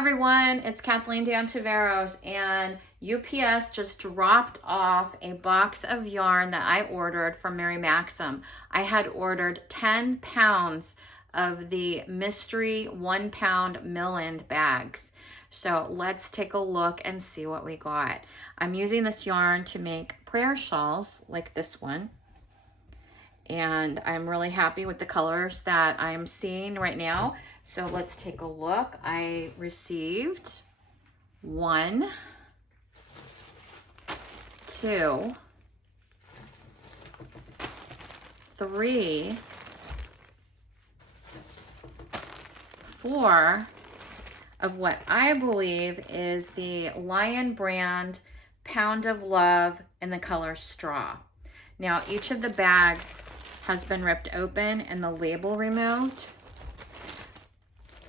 everyone, it's Cathleen de Ontiveros, and UPS just dropped off a box of yarn that I ordered from Mary Maxim. I had ordered 10 pounds of the mystery 1 pound mill-end bags. So let's take a look and see what we got. I'm using this yarn to make prayer shawls like this one. And I'm really happy with the colors that I'm seeing right now. So let's take a look. I received 1, 2, 3, 4 of what I believe is the Lion brand Pound of Love in the color Straw. Now each of the bags has been ripped open and the label removed.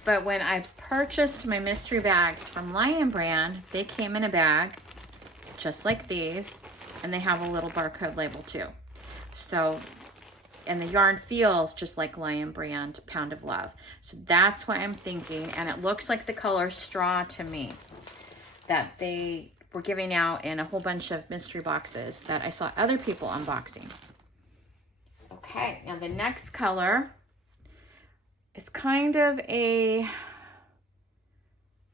But when I purchased my mystery bags from Lion brand, they came in a bag just like these, and they have a little barcode label too. So, and the yarn feels just like Lion brand Pound of Love. So that's what I'm thinking, and it looks like the color Straw to me that they were giving out in a whole bunch of mystery boxes that I saw other people unboxing. Okay, now the next color is kind of a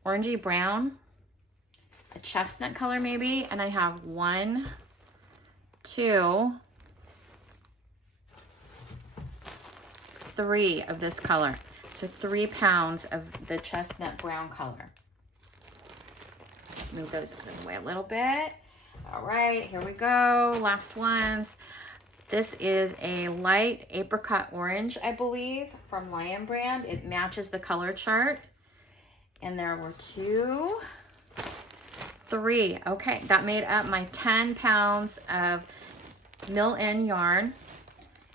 orangey brown, a chestnut color maybe, and I have 1, 2, 3 of this color. So 3 pounds of the chestnut brown color. Move those out of the way a little bit. All right, here we go. Last ones. This is a light apricot orange, I believe, from Lion brand. It matches the color chart. And there were 2, 3. Okay, that made up my 10 pounds of mill-end yarn.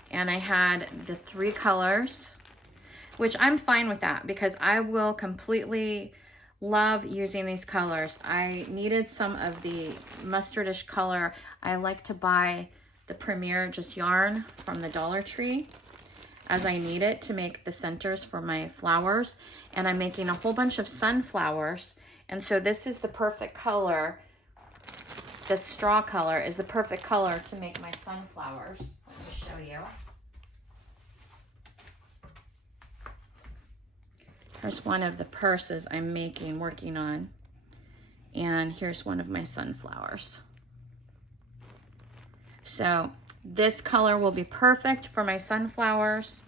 And I had the 3 colors, which I'm fine with that because I will completely love using these colors. I needed some of the mustardish color. I like to buy the Premier just yarn from the Dollar Tree as I need it to make the centers for my flowers. And I'm making a whole bunch of sunflowers. And so this is the perfect color. The straw color is the perfect color to make my sunflowers. Let me show you. Here's one of the purses I'm working on. And here's one of my sunflowers. So this color will be perfect for my sunflowers.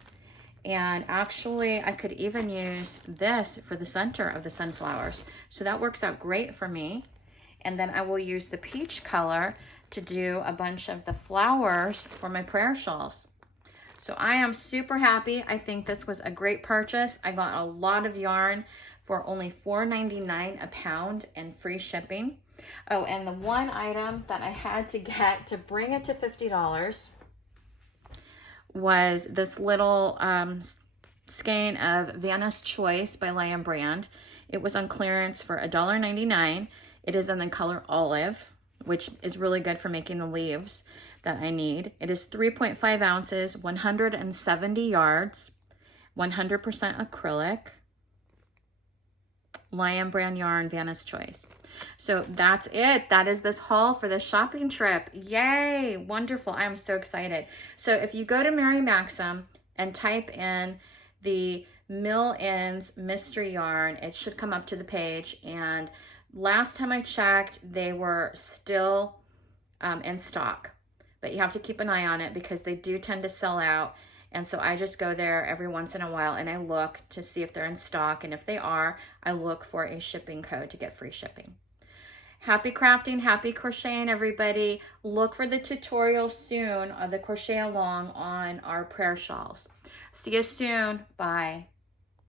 And actually I could even use this for the center of the sunflowers. So that works out great for me. And then I will use the peach color to do a bunch of the flowers for my prayer shawls. So I am super happy. I think this was a great purchase. I got a lot of yarn for only $4.99 a pound and free shipping. Oh, and the one item that I had to get to bring it to $50 was this little skein of Vanna's Choice by Lion brand. It was on clearance for $1.99. It is in the color olive, which is really good for making the leaves that I need. It is 3.5 ounces, 170 yards, 100% acrylic, Lion brand yarn, Vanna's Choice. So that's it. That is this haul for this shopping trip. Yay, wonderful. I'm so excited. So if you go to Mary Maxim and type in the mill-ends mystery yarn, it should come up to the page. And last time I checked, they were still in stock. But you have to keep an eye on it because they do tend to sell out. And so I just go there every once in a while and I look to see if they're in stock. And if they are, I look for a shipping code to get free shipping. Happy crafting, happy crocheting, everybody. Look for the tutorial soon of the crochet along on our prayer shawls. See you soon. Bye.